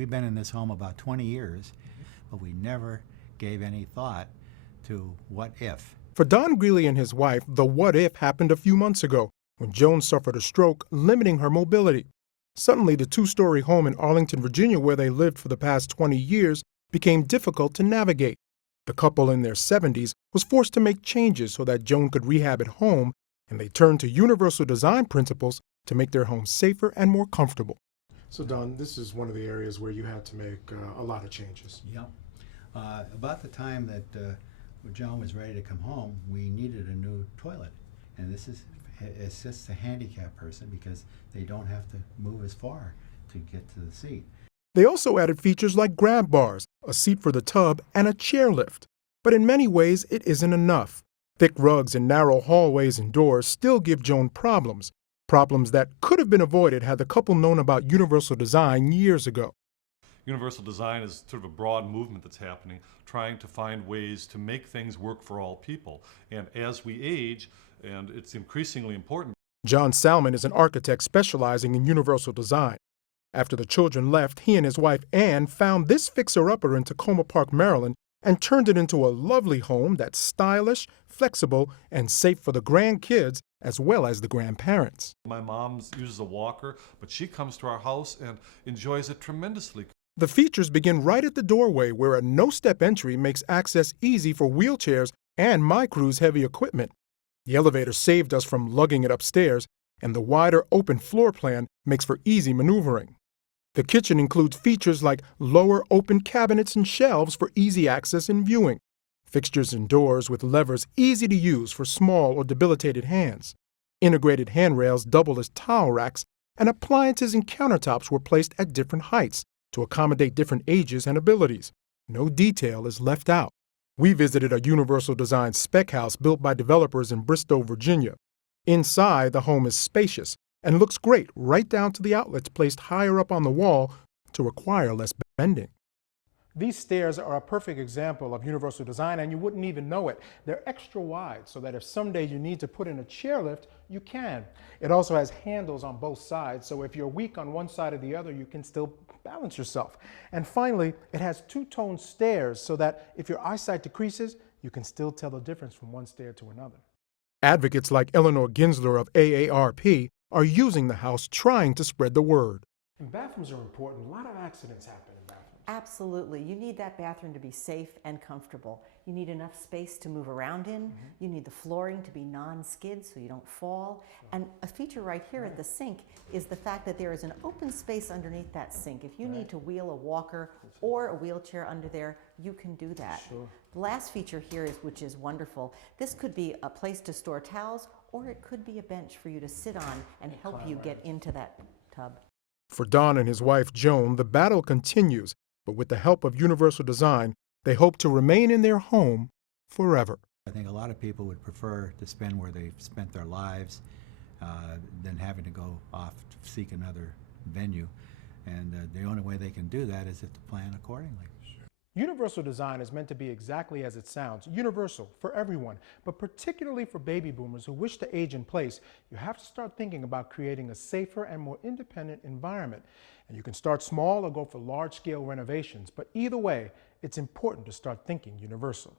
We've been in this home about 20 years, but we never gave any thought to what if. For Don Greeley and his wife, the what if happened a few months ago when Joan suffered a stroke, limiting her mobility. Suddenly, the two-story home in Arlington, Virginia, where they lived for the past 20 years, became difficult to navigate. The couple in their 70s was forced to make changes so that Joan could rehab at home, and they turned to universal design principles to make their home safer and more comfortable. So, Don, this is one of the areas where you had to make a lot of changes. Yeah. About the time that Joan was ready to come home, we needed a new toilet. And this assists a handicapped person because they don't have to move as far to get to the seat. They also added features like grab bars, a seat for the tub, and a chair lift. But in many ways, it isn't enough. Thick rugs and narrow hallways and doors still give Joan problems that could have been avoided had the couple known about universal design years ago. Universal design is sort of a broad movement that's happening, trying to find ways to make things work for all people. And as we age, and it's increasingly important. John Salmon is an architect specializing in universal design. After the children left, he and his wife Ann found this fixer-upper in Tacoma Park, Maryland, and turned it into a lovely home that's stylish, flexible, and safe for the grandkids as well as the grandparents. My mom uses a walker, but she comes to our house and enjoys it tremendously. The features begin right at the doorway, where a no-step entry makes access easy for wheelchairs and my crew's heavy equipment. The elevator saved us from lugging it upstairs, and the wider open floor plan makes for easy maneuvering. The kitchen includes features like lower open cabinets and shelves for easy access and viewing, fixtures and doors with levers easy to use for small or debilitated hands. Integrated handrails double as towel racks, and appliances and countertops were placed at different heights to accommodate different ages and abilities. No detail is left out. We visited a universal design spec house built by developers in Bristow, Virginia. Inside, the home is spacious and looks great right down to the outlets placed higher up on the wall to require less bending. These stairs are a perfect example of universal design, and you wouldn't even know it. They're extra wide so that if someday you need to put in a chairlift, you can. It also has handles on both sides, so if you're weak on one side or the other, you can still balance yourself. And finally, it has two-tone stairs so that if your eyesight decreases, you can still tell the difference from one stair to another. Advocates like Eleanor Ginsler of AARP are using the house, trying to spread the word. And bathrooms are important. A lot of accidents happen in bathrooms. Absolutely. You need that bathroom to be safe and comfortable. You need enough space to move around in. You need the flooring to be non-skid so you don't fall. And a feature right here at the sink is the fact that there is an open space underneath that sink. If you need to wheel a walker or a wheelchair under there, you can do that. Sure. The last feature here which is wonderful. This could be a place to store towels, or it could be a bench for you to sit on and help you get into that tub. For Don and his wife Joan, the battle continues, but with the help of universal design, they hope to remain in their home forever. I think a lot of people would prefer to spend where they've spent their lives than having to go off to seek another venue. And the only way they can do that is to plan accordingly. Universal design is meant to be exactly as it sounds, universal for everyone, but particularly for baby boomers who wish to age in place. You have to start thinking about creating a safer and more independent environment. And you can start small or go for large-scale renovations, but either way, it's important to start thinking universal.